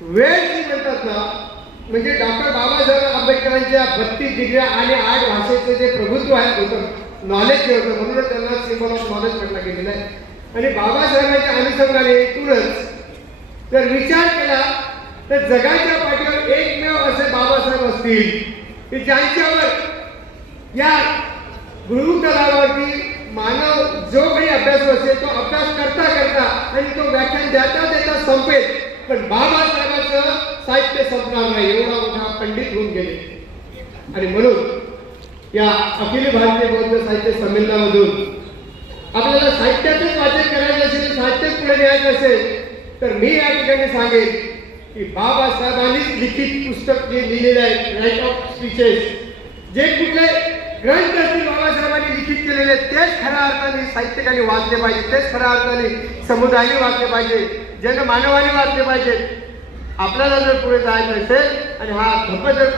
वेळ जी म्हणतात ना म्हणजे डॉक्टर बाबासाहेब आंबेडकरांच्या बत्तीस डिग्र्या आणि आठ भाषेचं जे प्रभुत्व आहे होतं नॉलेज जे होतं म्हणूनच त्यांना सिम्बॉल ऑफ नॉलेज म्हटलं गेलेलं आहे. आणि बाबासाहेबांच्या अनुषंगाने एकूणच जर विचार केला तर जगाच्या पाठीवर एकमेव असे बाबासाहेब असतील की ज्यांच्यावर या गुरुतलावरती मानव जो काही अभ्यास असेल तो अभ्यास करता करता आणि तो व्याख्यान देता देता संपेल. पण बाबा साहित्य संपणार नाही एवढा मोठा पंडित होऊन गेले. आणि म्हणून या अखिल भारतीय बौद्ध साहित्य संमेलनामधून आपल्याला साहित्याचंच वाचन करायचं असेल साहित्यच पुढे न्यायचं असेल तर मी या ठिकाणी सांगेन की बाबासाहेबांनीच लिखित पुस्तक जे लिहिलेलं आहे राईट ऑफ स्पीचेस जे कुठले ग्रंथ असतील बाबासाहेबांनी लिखित केलेले तेच खऱ्या अर्थाने साहित्यकाने वाचले पाहिजे तेच खऱ्या अर्थाने समुदायाने वाचले पाहिजे जनमानवाने वाचले पाहिजे. आपल्याला जर पुढे जायचं असेल आणि हा धप्पा जर